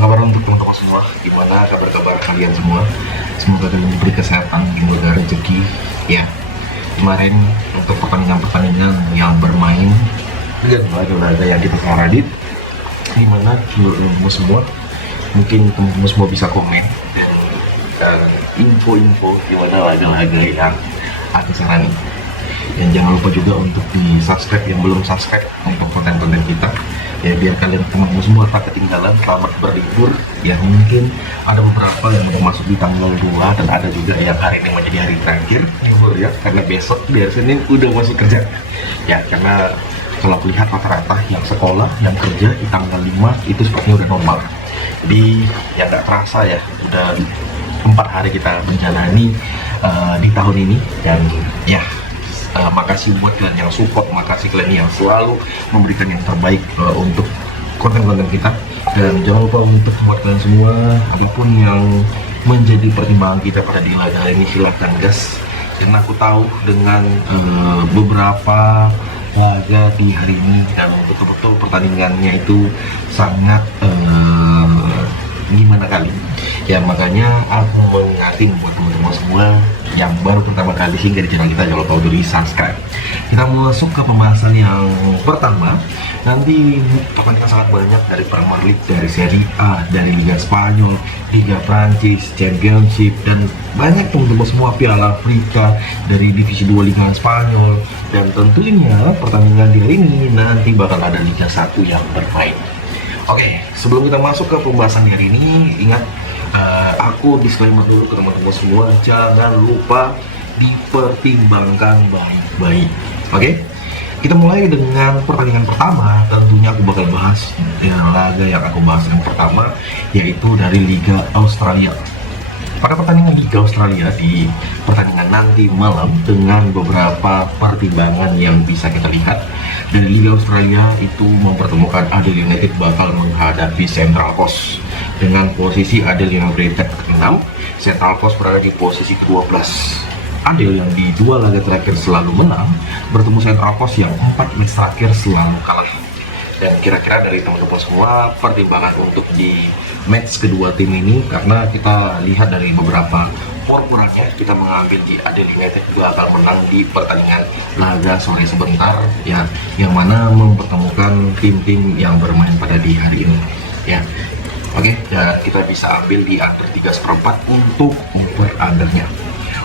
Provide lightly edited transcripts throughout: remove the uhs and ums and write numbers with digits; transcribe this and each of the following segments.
kabar untuk teman-teman semua? Gimana kabar-kabar kalian semua? Semoga kalian diberi kesehatan, semoga rezeki. Ya, kemarin untuk pertandingan-pertandingan yang bermain dan laga-laga yang kita Radit, gimana menurut semua? Mungkin teman-teman semua bisa komen dan info-info gimana laga-laga yang aku saranin. Dan jangan lupa juga untuk di subscribe yang belum subscribe untuk konten-konten kita, ya biar kalian teman-teman semua tak ketinggalan. Selamat berlibur. Ya mungkin ada beberapa yang mau masuk di tanggal 2 dan ada juga yang hari ini menjadi hari terakhir libur ya, karena besok di hari Senin udah masuk kerja ya. Karena kalau aku lihat rata-rata yang sekolah yang kerja di tanggal 5 itu sepertinya udah normal. Jadi ya nggak terasa ya, udah 4 hari kita menjalani di tahun ini. Dan ya makasih buat kalian yang support, makasih kalian yang selalu memberikan yang terbaik untuk konten-konten kita. Dan jangan lupa untuk buat kalian semua, apapun yang menjadi pertimbangan kita pada di laga hari ini, silahkan gas. Karena aku tahu dengan beberapa laga di hari ini dan betul-betul pertandingannya itu sangat gimana kali ya, makanya aku mengingatin buat teman-teman semua yang baru pertama kali singgah di channel kita, jangan lupa untuk di subscribe. Kita masuk ke pembahasan yang pertama. Nanti pertandingan sangat banyak dari Premier League, dari Serie A, dari Liga Spanyol, Liga Prancis, Championship, dan banyak teman-teman semua, Piala Afrika, dari Divisi 2 Liga Spanyol. Dan tentunya pertandingan di hari ini nanti bakal ada Liga 1 yang bermain. Oke, sebelum kita masuk ke pembahasan hari ini, ingat aku disclaimer dulu ke teman-teman semua, jangan lupa dipertimbangkan baik-baik. Oke, kita mulai dengan pertandingan pertama. Tentunya aku bakal bahas laga yang aku bahas yang pertama, yaitu dari Liga Australia. Pada pertandingan Liga Australia di pertandingan nanti malam, dengan beberapa pertimbangan yang bisa kita lihat dari Liga Australia itu mempertemukan Adelaide United bakal menghadapi Central Coast. Dengan posisi Adelaide United ke-6, Central Coast berada di posisi 12. Adelaide yang di 2 laga terakhir selalu menang bertemu Central Coast yang 4 match terakhir selalu kalah. Dan kira-kira dari teman-teman semua, pertimbangan untuk di match kedua tim ini, karena kita lihat dari beberapa formulanya, kita mengambil di Adelaide United bakal menang di pertandingan laga sore sebentar ya, yang mana mempertemukan tim-tim yang bermain pada di hari ini ya. Oke, ya kita bisa ambil di under 3/4 untuk over undernya.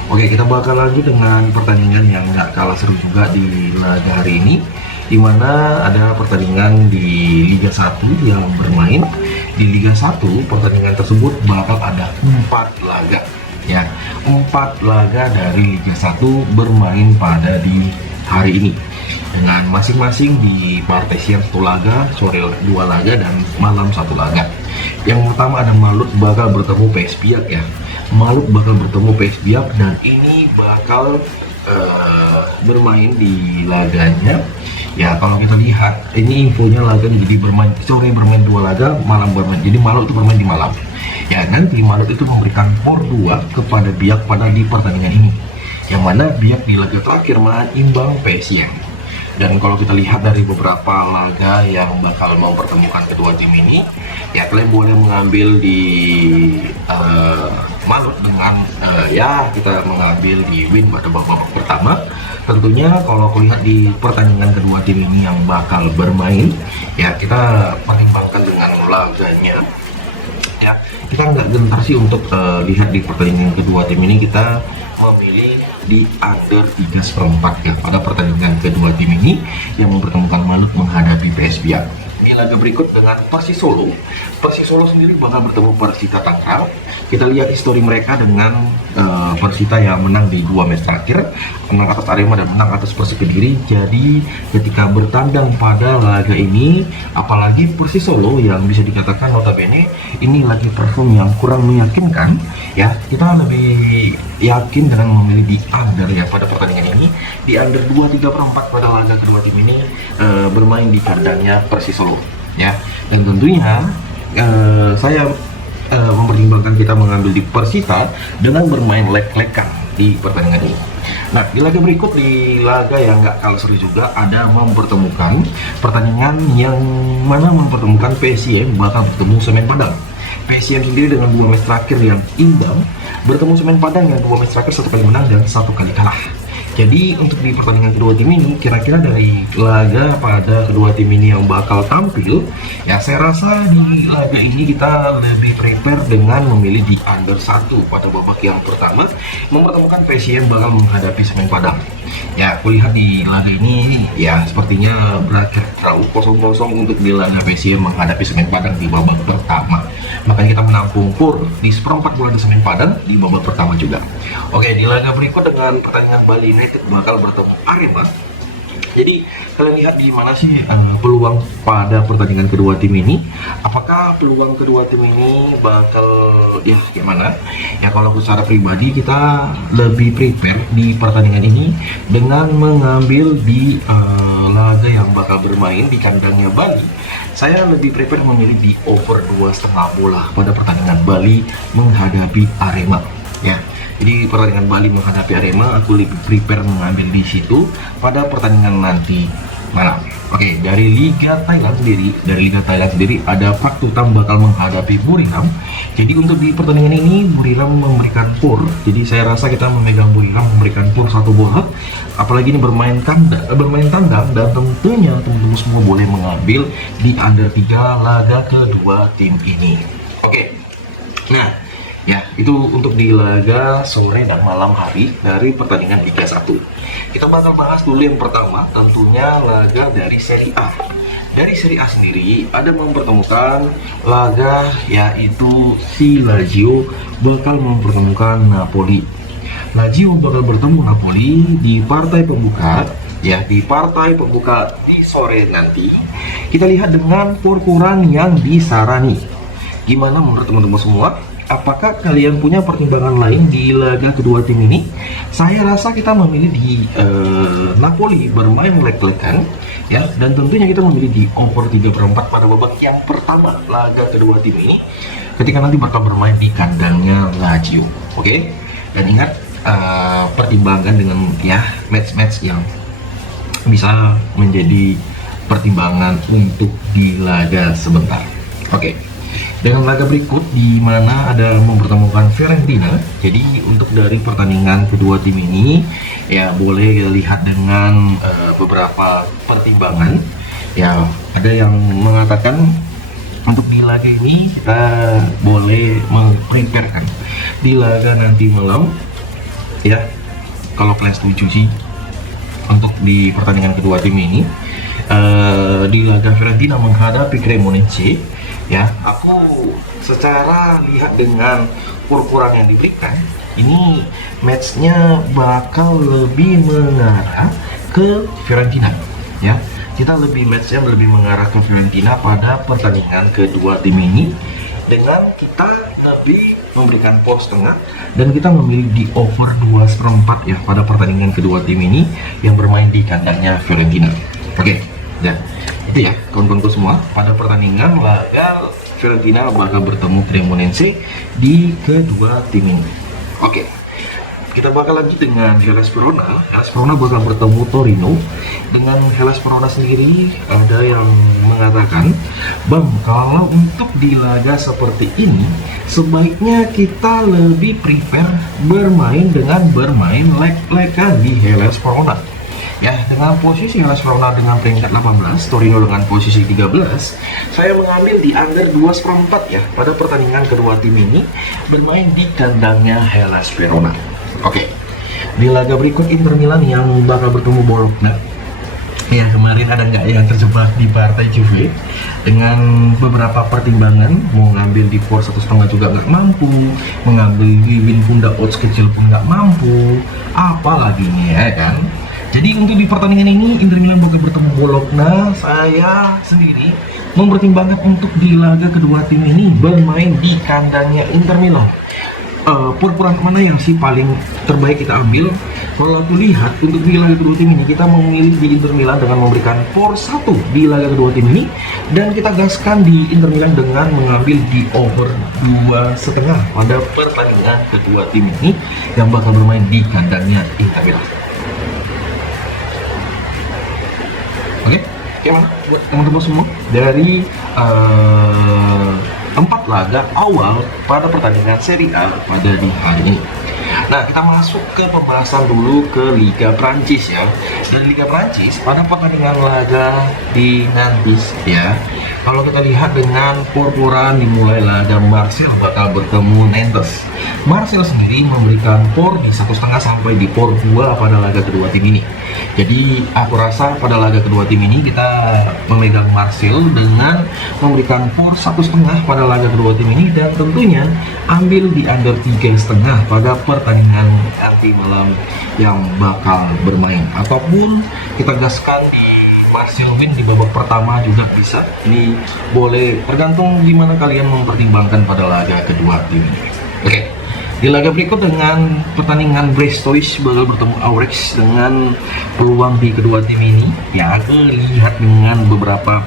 Oke, kita bakal lanjut dengan pertandingan yang nggak kalah seru juga di laga hari ini, di mana ada pertandingan di Liga 1 yang bermain. Di Liga 1 pertandingan tersebut bakal ada 4 laga ya, 4 laga dari Liga 1 bermain pada di hari ini, dengan masing-masing di partai siang 1 laga, sore 2 laga, dan malam 1 laga. Yang pertama ada Malut bakal bertemu PS Biak ya. Malut bakal bertemu PS Biak dan ini bakal bermain di laganya ya. Kalau kita lihat ini infonya, laga jadi bermain sore, bermain 2 laga, malam bermain. Jadi Malut itu bermain di malam ya. Nanti Malut itu memberikan por 2 kepada Biak pada di pertandingan ini, yang mana Biak di laga terakhir main imbang PSM. Dan kalau kita lihat dari beberapa laga yang bakal mempertemukan kedua tim ini ya, kalian boleh mengambil di Malut dengan ya kita mengambil di win pada babak pertama. Tentunya kalau aku lihat di pertandingan kedua tim ini yang bakal bermain ya, kita pertimbangkan dengan laganya ya. Kita nggak gentar sih untuk lihat di pertandingan kedua tim ini, kita memilih di under 3/4 ya pada pertandingan kedua tim ini yang mempertemukan Malut menghadapi PS Biak. Di laga berikut dengan Persis Solo. Persis Solo sendiri bakal bertemu Persita Tangerang. Kita lihat histori mereka dengan Persita yang menang di 2 match terakhir, menang atas Arema dan menang atas Persik Kediri. Jadi ketika bertandang pada laga ini, apalagi Persis Solo yang bisa dikatakan notabene ini lagi perform yang kurang meyakinkan ya, kita lebih yakin dengan memilih di under ya pada pertandingan ini, di under 2/3/4 pada laga kedua tim ini bermain di kandangnya Persis Solo ya. Dan tentunya saya mempertimbangkan kita mengambil di Persita dengan bermain leg-legan di pertandingan ini. Nah, di laga berikut, di laga yang nggak kalah seru juga, ada mempertemukan pertandingan yang mana mempertemukan PSIM bakal bertemu Semen Padang. PSM sendiri dengan 2 match terakhir yang imbang bertemu Semen Padang yang 2 match terakhir 1 kali menang dan 1 kali kalah. Jadi untuk di pertandingan kedua tim ini, kira-kira dari laga pada kedua tim ini yang bakal tampil, ya saya rasa di laga ini kita lebih prepare dengan memilih di under 1 pada babak yang pertama, mempertemukan PSM bakal menghadapi Semen Padang. Ya, kulihat di laga ini ya sepertinya berakhir draw 0-0 untuk di laga PSM menghadapi Semen Padang di babak pertama. Makanya kita menampung Pur di seperempat bola di Semen Padang di babak pertama juga. Oke, di laga berikut dengan pertandingan Bali United bakal bertemu Arema. Jadi kalian lihat di mana sih peluang pada pertandingan kedua tim ini? Apakah peluang kedua tim ini bakal ya gimana? Ya kalau secara pribadi kita lebih prepare di pertandingan ini dengan mengambil di laga yang bakal bermain di kandangnya Bali. Saya lebih prepare memilih di over 2,5 bola pada pertandingan Bali menghadapi Arema. Ya. Jadi pertandingan Bali menghadapi Arema, aku lebih prepare mengambil di situ pada pertandingan nanti malam. Oke, dari Liga Thailand sendiri, ada Pak Tutam bakal menghadapi Buriram. Jadi untuk di pertandingan ini Buriram memberikan pur. Jadi saya rasa kita memegang Buriram memberikan pur 1 bola. Apalagi ini bermain tandang dan tentunya teman-teman semua boleh mengambil di under 3 laga kedua tim ini. Oke. Nah, ya, itu untuk di laga sore dan malam hari dari pertandingan Liga 1. Kita bakal bahas dulu yang pertama, tentunya laga dari Serie A. Dari Serie A sendiri ada mempertemukan laga yaitu si Lazio bakal mempertemukan Napoli. Lazio bakal bertemu Napoli di partai pembuka. Ya, di partai pembuka di sore nanti. Kita lihat dengan kurang yang disarani. Gimana menurut teman-teman semua? Apakah kalian punya pertimbangan lain di laga kedua tim ini? Saya rasa kita memilih di Napoli bermain leg-legan, ya, dan tentunya kita memilih di over 3/4 pada babak yang pertama laga kedua tim ini, ketika nanti bakal bermain di kandangnya Lazio. Oke? Dan ingat, pertimbangkan dengan ya match-match yang bisa menjadi pertimbangan untuk di laga sebentar. Oke. Dengan laga berikut di mana ada mempertemukan Fiorentina. Jadi untuk dari pertandingan kedua tim ini ya boleh lihat dengan beberapa pertimbangan. Ya, ada yang mengatakan untuk di laga ini kita boleh mempreparekan di laga nanti malam. Ya, kalau kalian setuju sih untuk di pertandingan kedua tim ini di laga Fiorentina menghadapi Cremonese. Ya, aku secara lihat dengan kurang yang diberikan, ini matchnya bakal lebih mengarah ke Fiorentina. Ya, kita matchnya lebih mengarah ke Fiorentina pada pertandingan kedua tim ini, dengan kita lebih memberikan pos setengah dan kita memilih di over 2/4 ya pada pertandingan kedua tim ini yang bermain di kandangnya Fiorentina. Oke, ya. Itu ya kawan-kawanku semua, pada pertandingan laga Fiorentina bakal bertemu Cremonese di kedua tim ini. Oke, kita bakal lanjut dengan Hellas Verona. Hellas Verona bakal bertemu Torino. Dengan Hellas Verona sendiri ada yang mengatakan, Bang, kalau untuk di laga seperti ini sebaiknya kita lebih prepare bermain leg-legan di Hellas Verona. Ya, dengan posisi Hellas Verona dengan peringkat 18, Torino dengan posisi 13, saya mengambil di under 2/4 ya pada pertandingan kedua tim ini bermain di kandangnya Hellas Verona. Oke, di laga berikut Inter Milan yang bakal bertemu Bologna. Ya, kemarin ada nggak yang terjebak di partai Juve dengan beberapa pertimbangan, mau ngambil di power 1,5 juga nggak mampu, mengambil di win pundak odds kecil pun nggak mampu, apalagi nih ya kan. Jadi untuk di pertandingan ini Inter Milan bakal bertemu Bologna. Saya sendiri mempertimbangkan untuk di laga kedua tim ini bermain di kandangnya Inter Milan. Pur-puran mana yang sih paling terbaik kita ambil? Kalau aku lihat untuk di laga kedua tim ini kita memilih di Inter Milan dengan memberikan power 1 di laga kedua tim ini, dan kita gaskan di Inter Milan dengan mengambil di over 2,5 pada pertandingan kedua tim ini yang bakal bermain di kandangnya Inter Milan. Oke, gimana buat teman-teman semua dari 4 laga awal pada pertandingan Serie A pada di hari ini. Nah, kita masuk ke pembahasan dulu ke Liga Prancis ya. Dan Liga Prancis pada pertandingan laga di Nantes ya. Kalau kita lihat dengan pur-puran dimulai laga Marseille bakal bertemu Nantes. Marseille sendiri memberikan por di 1,5 sampai di por 2 pada laga kedua tim ini. Jadi aku rasa pada laga kedua tim ini kita memegang Marseille dengan memberikan por 1,5 pada laga kedua tim ini, dan tentunya ambil di under 3,5 pada pertandingan nanti malam yang bakal bermain, ataupun kita gaskan di Marseille win di babak pertama juga bisa. Ini boleh tergantung gimana kalian mempertimbangkan pada laga kedua tim ini. Oke. Di laga berikut dengan pertandingan Brestois bakal bertemu Aurex dengan peluang di kedua tim ini ya, aku lihat dengan beberapa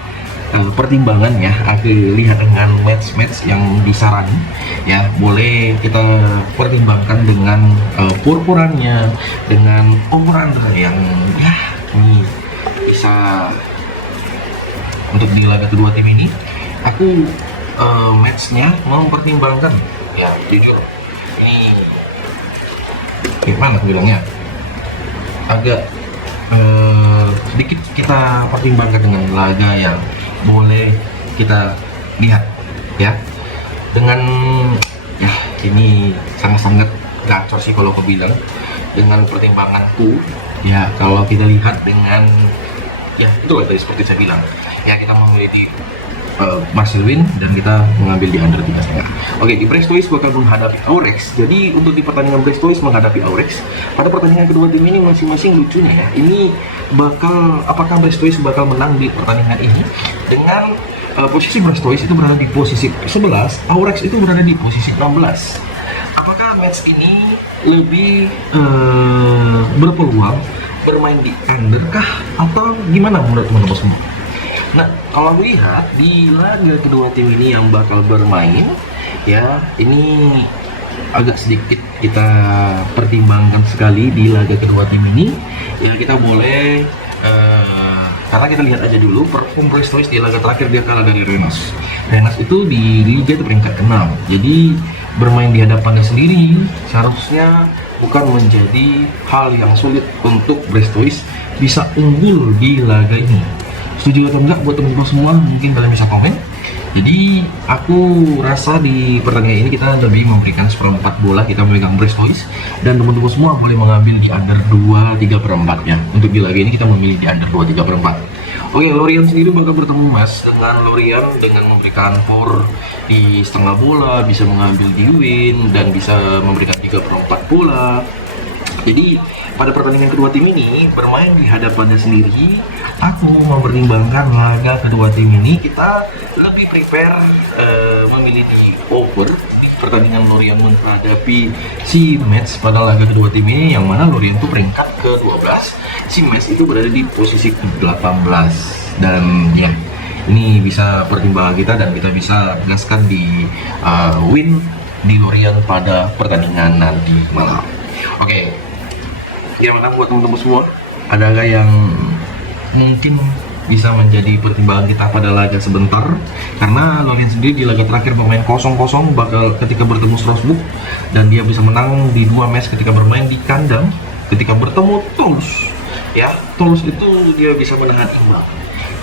pertimbangan ya, aku lihat dengan match-match yang disarani ya, boleh kita pertimbangkan dengan pur-purannya, dengan over-under yang ya ini bisa untuk di laga kedua tim ini. Aku matchnya mempertimbangkan ya, jujur ini gimana bilangnya, agak sedikit kita pertimbangkan dengan laga yang boleh kita lihat ya, dengan ya ini sangat-sangat gacor sih kalau aku bilang dengan pertimbanganku ya. Kalau kita lihat dengan ya itu tadi seperti saya bilang ya, kita memilih Marseille win dan kita mengambil di under 3,5. Oke, di Brestois bakal menghadapi Aurex. Jadi untuk di pertandingan Brestois menghadapi Aurex pada pertandingan kedua tim ini masing-masing lucunya ya, ini bakal apakah Brestois bakal menang di pertandingan ini dengan posisi Brestois itu berada di posisi 11, Aurex itu berada di posisi 16. Apakah match ini lebih berpeluang bermain di under kah atau gimana menurut teman-teman semua? Nah, kalau lihat di laga kedua tim ini yang bakal bermain ya, ini agak sedikit kita pertimbangkan sekali di laga kedua tim ini ya. Kita boleh karena kita lihat aja dulu perform Brestois di laga terakhir, dia kalah dari Rennes. Rennes itu di liga itu peringkat ke-6, jadi bermain di hadapannya sendiri seharusnya bukan menjadi hal yang sulit untuk Brestois bisa unggul di laga ini. Setuju atau enggak buat teman-teman semua, mungkin kalian bisa komen. Jadi aku rasa di pertandingan ini kita lebih memberikan 1/4 bola, kita memegang Brestois, dan teman-teman semua boleh mengambil di under 2/3/4 ya. Untuk di laga ini kita memilih di under 2/3/4. Oke, Lorient sendiri bakal bertemu Mas dengan Lorient dengan memberikan por di setengah bola, bisa mengambil di win dan bisa memberikan 3/4 bola. Jadi pada pertandingan kedua tim ini bermain di hadapannya sendiri, aku mempertimbangkan laga kedua tim ini kita lebih prepare memilih di over di pertandingan Lorient menghadapi si Metz pada laga kedua tim ini, yang mana Lorient itu peringkat ke-12, si Metz itu berada di posisi ke-18, dan ya ini bisa pertimbangan kita dan kita bisa gaskan di win di Lorient pada pertandingan nanti malam. Oke, gimana buat teman-teman semua? Adakah yang mungkin bisa menjadi pertimbangan kita pada laga sebentar? Karena Lorient sendiri di laga terakhir bermain 0-0 bakal ketika bertemu Strasbourg, dan dia bisa menang di 2 match ketika bermain di kandang. Ketika bertemu Toulouse ya, Toulouse itu dia bisa menahan imbang.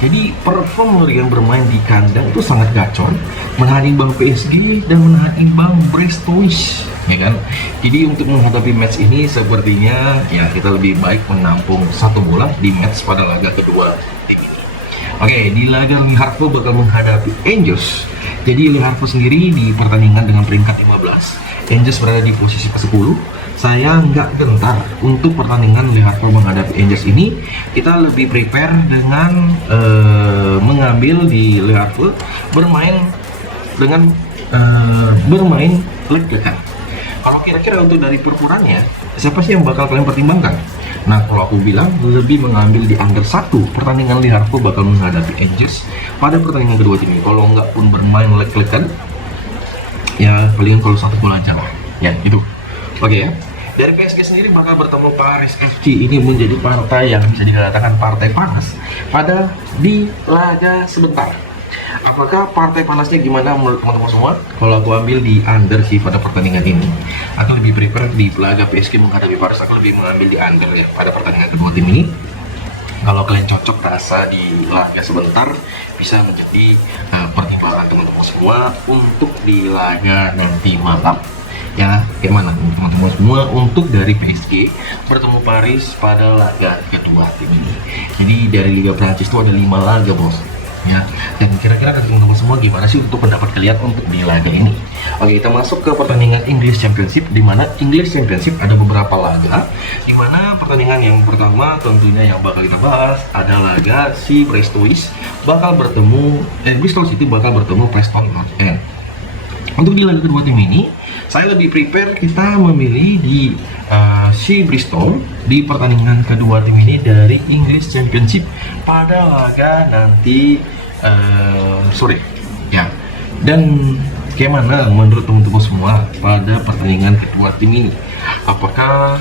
Jadi perform Lorient bermain di kandang itu sangat gacor, menahan imbang PSG dan menahan imbang Brestois ya kan. Jadi untuk menghadapi match ini sepertinya ya kita lebih baik menampung 1 bola di match pada laga kedua tim ini. Oke, di laga Le Havre bakal menghadapi Angers. Jadi Le Havre sendiri di pertandingan dengan peringkat 15, Angers berada di posisi ke-10. Saya nggak gentar untuk pertandingan Le Havre menghadapi Angers ini. Kita lebih prepare dengan mengambil di Le Havre bermain dengan bermain leg-legan. Kalau kira-kira untuk dari perpurannya, siapa sih yang bakal kalian pertimbangkan? Nah, kalau aku bilang lebih mengambil di under 1 pertandingan Le Havre bakal menghadapi Angers pada pertandingan kedua tim ini. Kalau nggak pun bermain leg-legan, ya kalian kalau 1 bola aja lah. Ya, itu. Oke ya. Dari PSG sendiri bakal bertemu Paris FC. Ini menjadi partai yang bisa dikatakan partai panas pada di laga sebentar. Apakah partai panasnya gimana menurut teman-teman semua? Kalau aku ambil di under sih pada pertandingan ini. Aku lebih prefer di laga PSG menghadapi Paris, aku lebih mengambil di under ya pada pertandingan kedua tim ini. Kalau kalian cocok rasa di laga sebentar, bisa menjadi pertimbangan teman-teman semua untuk di laga nanti malam. Ya, gimana teman-teman semua untuk dari PSG bertemu Paris pada laga kedua tim ini. Jadi dari Liga Prancis itu ada 5 laga bos. Ya, dan kira-kira dari teman-teman semua gimana sih untuk pendapat kalian untuk di laga ini? Oke, kita masuk ke pertandingan English Championship, di mana English Championship ada beberapa laga, di mana pertandingan yang pertama tentunya yang bakal kita bahas ada laga si Bristol bakal bertemu Bristol City bakal bertemu Preston North End. Untuk di laga kedua tim ini, saya lebih prepare kita memilih di si Bristol di pertandingan kedua tim ini dari English Championship pada laga nanti sore ya. Dan gimana menurut teman-teman semua pada pertandingan kedua tim ini? Apakah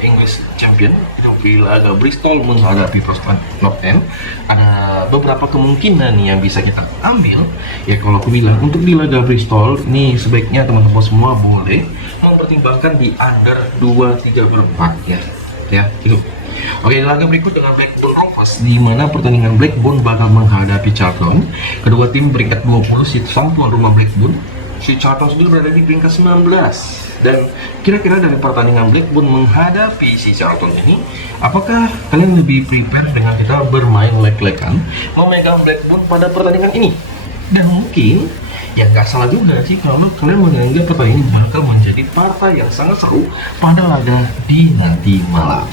English Champion di laga Bristol menghadapi Preston North End ada beberapa kemungkinan yang bisa kita ambil ya. Kalau aku bilang untuk di laga Bristol ini sebaiknya teman-teman semua boleh mempertimbangkan di under 2-3/4 ya itu. Oke, laga berikut dengan Blackburn Rovers, di mana pertandingan Blackburn bakal menghadapi Charlton. Kedua tim peringkat 20 si tuan rumah Blackburn. Si Charlton sendiri berada di peringkat 19. Dan kira-kira dari pertandingan Blackburn menghadapi si Charlton ini, apakah kalian lebih prepare dengan kita bermain leg-legan memegang Blackburn pada pertandingan ini? Dan mungkin ya nggak salah juga sih kalau kalian menganggap pertandingan ini bakal menjadi partai yang sangat seru pada laga di nanti malam.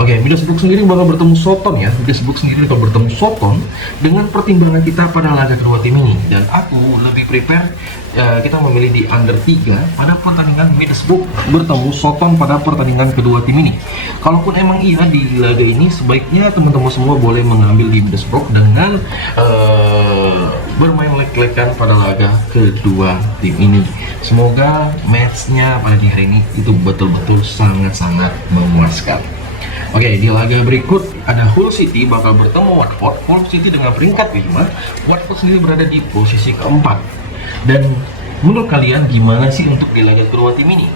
Oke, Middlesbrough sendiri bakal bertemu Soton ya. Middlesbrough sendiri bakal bertemu Soton dengan pertimbangan kita pada laga kedua tim ini. Dan aku lebih prepare kita memilih di under 3 pada pertandingan Middlesbrough bertemu Soton pada pertandingan kedua tim ini. Kalaupun emang iya di laga ini, sebaiknya teman-teman semua boleh mengambil di Middlesbrough dengan bermain leg-legan pada laga kedua tim ini. Semoga matchnya pada di hari ini itu betul-betul sangat-sangat memuaskan. Oke, di laga berikut ada Hull City bakal bertemu Watford. Hull City dengan peringkat 5, Watford sendiri berada di posisi keempat. Dan menurut kalian gimana sih untuk di laga kedua tim ini?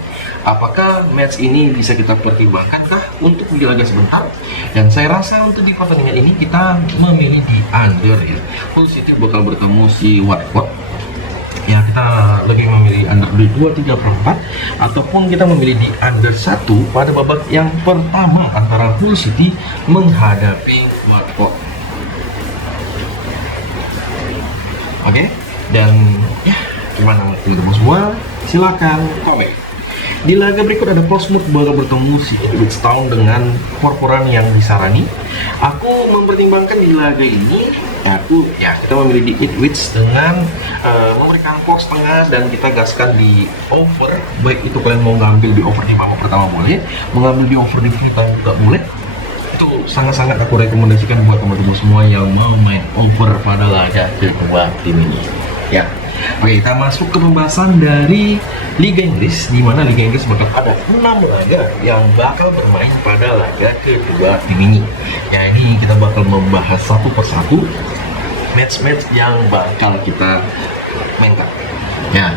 Apakah match ini bisa kita pertimbangkan kah untuk di laga sebentar? Dan saya rasa untuk di pertandingan ini kita memilih di under ya. Hull City bakal bertemu si Watford. Ya, kita lebih memilih under 2-3/4 ataupun kita memilih di under 1 pada babak yang pertama antara Hull City menghadapi Watford. Oke, dan ya gimana teman-teman semua? Silakan komen. Di laga berikut ada Portsmouth bakal bertemu si Ipswich Town dengan korporan yang disarani. Aku mempertimbangkan di laga ini, kita memilih di Ipswich dengan memberikan power setengah dan kita gaskan di over. Baik itu kalian mau ngambil di over di babak pertama boleh, mengambil di over di full time juga boleh. Itu sangat-sangat aku rekomendasikan buat teman-teman semua yang mau main over pada laga kedua tim ini. Ya. Oke, kita masuk ke pembahasan dari Liga Inggris, di mana Liga Inggris bakal ada 6 laga yang bakal bermain pada laga kedua tim ini. Ya, ini kita bakal membahas satu persatu match-match yang bakal kita mainkan. Ya,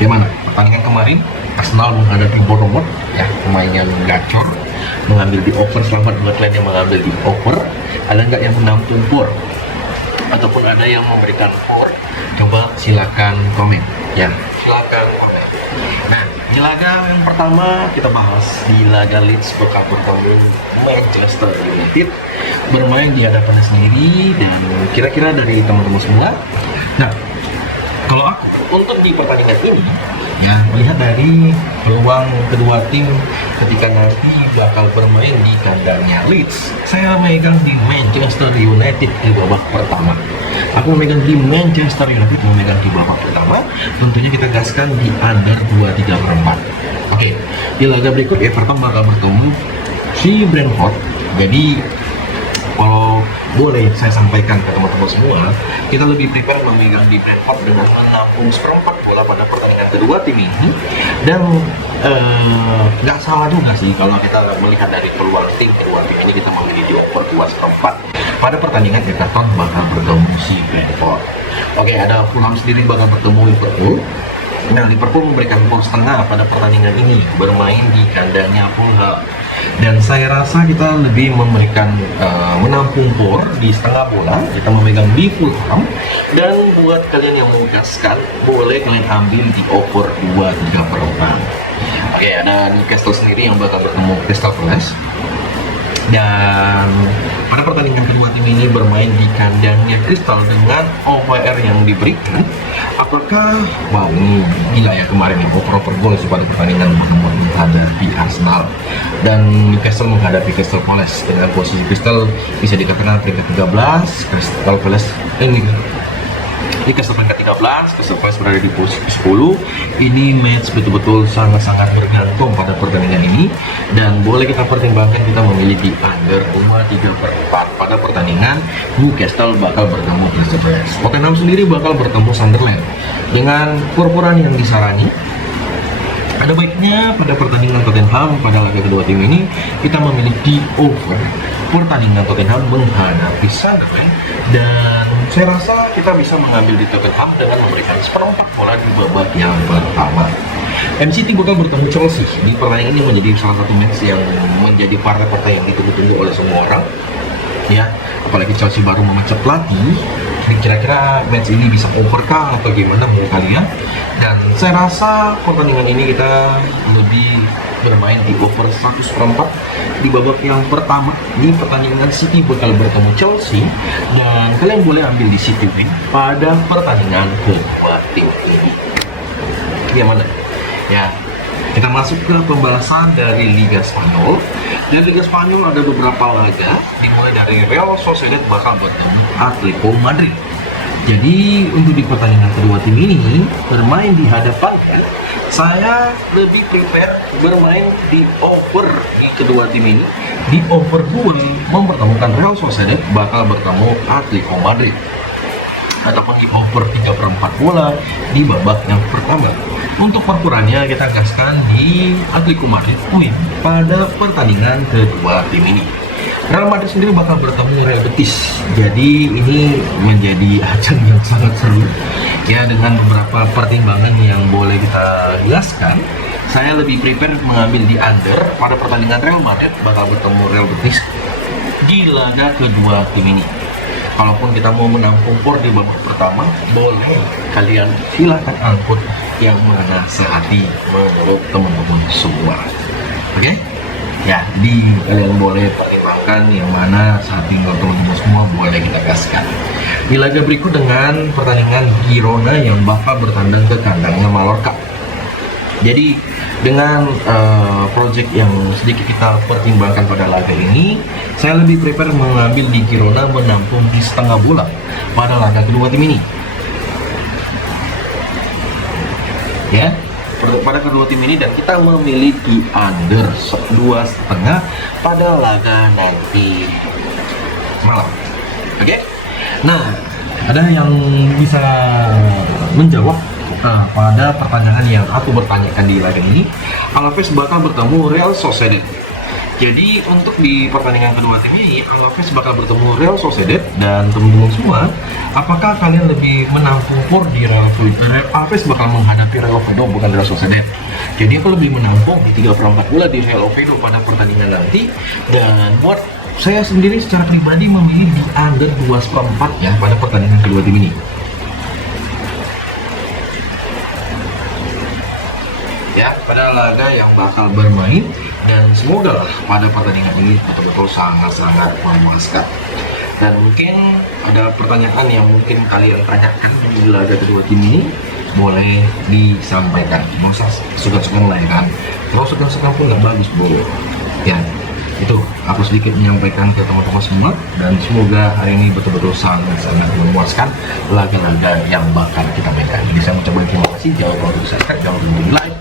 gimana? Pertandingan kemarin Arsenal menghadapi Bournemouth, ya pemainnya gacor, mengambil di over. Selamat buat kalian yang mengambil di over. Ada nggak yang menampung bor? Ataupun ada yang memberikan for? Coba silakan komen ya, silakan komen. Nah, di laga yang pertama kita bahas di laga Leeds bakal bertemu Manchester United bermain di hadapan sendiri. Dan kira-kira dari teman-teman semua, nah kalau aku untuk di pertandingan ini ya melihat dari peluang kedua tim ketika nanti bakal bermain di kandangnya Leeds, saya memegang di Manchester United di babak pertama. Aku memegang di Manchester United, memegang di babak pertama. Tentunya kita gaskan di under 2-3/4. Oke, di laga berikut Everton bakal bertemu si Brentford. Jadi kalau boleh saya sampaikan ke teman-teman semua, kita lebih prepare memegang di Brentford dengan menampung seperempat bola pada pertandingan kedua tim ini. Dan nggak salah juga sih kalau kita melihat dari peluang tim kedua tim ini kita memilih di over 2,4 pada pertandingan Everton bakal bertemu si Brentford. Oke, ada Fulham sendiri bakal bertemu Liverpool. Nah, Liverpool memberikan skor setengah pada pertandingan ini bermain di kandangnya Fulham. Dan saya rasa kita lebih memberikan menampung por di setengah bola, kita memegang di Fulham. Dan buat kalian yang menggaskan, boleh kalian ambil di over 2,3/4. Oke, ada Newcastle sendiri yang bakal bertemu Crystal Palace. Dan pada pertandingan kedua tim ini bermain di kandangnya Crystal dengan OVR yang diberikan. Apakah ini gila ya kemarin ya, over gol pada pertandingan menghadapi Arsenal, dan Newcastle menghadapi Crystal Palace dengan posisi Crystal bisa dikatakan peringkat 13, Crystal Palace Newcastle peringkat 13, Crystal Palace berada di posisi 10. Ini match betul-betul sangat-sangat bergantung pada pertandingan ini, dan boleh kita pertimbangkan kita memiliki under 2,3/4 pada pertandingan Newcastle bakal bertemu Crystal Palace. Tottenham sendiri bakal bertemu Sunderland. Dengan purpuran yang disarani, ada baiknya pada pertandingan Tottenham pada laga kedua tim ini kita memiliki over pertandingan Tottenham menghadapi Sunderland, dan saya rasa kita bisa mengambil di Tottenham dengan memberikan seperempat bola di babak yang pertama. MCT bakal bertemu Chelsea. Di pertandingan ini menjadi salah satu match yang menjadi partai-partai yang ditunggu-tunggu oleh semua orang. Ya, apalagi Chelsea baru memecat pelatih. Kira-kira match ini bisa overkah atau gimana menurut kalian? Dan saya rasa pertandingan ini kita lebih bermain di over 1/4 di babak yang pertama. Di pertandingan City bakal bertemu Chelsea, dan kalian boleh ambil di City win pada pertandingan kedua tim ini. Gimana? Ya, kita masuk ke pembahasan dari Liga Spanyol. Di Liga Spanyol ada beberapa laga, dimulai dari Real Sociedad bakal bertemu Atletico Madrid. Jadi untuk di pertandingan kedua tim ini bermain di hadapan, saya lebih prepare bermain di over di kedua tim ini. Di over 2 mempertemukan Real Sociedad bakal bertemu Atletico Madrid, ataupun di over 3/4 bola di babak yang pertama. Untuk perkurannya kita gaskan di Atletico Madrid win pada pertandingan kedua tim ini. Real Madrid sendiri bakal bertemu Real Betis. Jadi ini menjadi ajang yang sangat seru ya, dengan beberapa pertimbangan yang boleh kita jelaskan. Saya lebih prepare mengambil di under pada pertandingan Real Madrid bakal bertemu Real Betis di laga kedua tim ini. Kalaupun kita mau menampung por di babak pertama, boleh kalian silakan angkut yang mana sehati menurut teman-teman semua. Oke? Ya, kalian boleh pertimbangkan yang mana sehati menurut teman-teman semua, boleh kita gaskan. Di laga berikut dengan pertandingan Girona yang bakal bertandang ke kandangnya Mallorca. Jadi dengan project yang sedikit kita pertimbangkan pada laga ini, saya lebih prepare mengambil di Girona menampung di setengah bola pada laga kedua tim ini. Ya, pada kedua tim ini, dan kita memiliki under 2,5 pada laga nanti malam. Oke? Nah, ada yang bisa menjawab pada pertanyaan yang aku bertanyakan di laga ini. Alaves bakal bertemu Real Sociedad. Jadi untuk di pertandingan kedua tim ini, Alaves bakal bertemu Real Sociedad, dan teman-teman semua, apakah kalian lebih menampung por di Real Sociedad? Alaves bakal menghadapi Real Oviedo, bukan Real Sociedad. Jadi aku lebih menampung di 3/4 bola di Real Oviedo pada pertandingan nanti. Dan buat saya sendiri secara pribadi memilih di under 2/4 ya pada pertandingan kedua tim ini. Ya, pada laga yang bakal bermain, dan semoga lah pada pertandingan ini betul-betul sangat-sangat memuaskan. Dan mungkin ada pertanyaan yang mungkin kalian tanyakan di laga kedua tim ini, boleh disampaikan. Nggak usah suka-suka lah ya kan, kalau suka-suka pun nggak bagus bro. Ya, itu aku sedikit menyampaikan ke teman-teman semua, dan semoga hari ini betul-betul sangat-sangat memuaskan laga-laga yang bakal kita mainkan. Jadi saya mencoba terima kasih, jangan lupa untuk subscribe, jangan lupa like,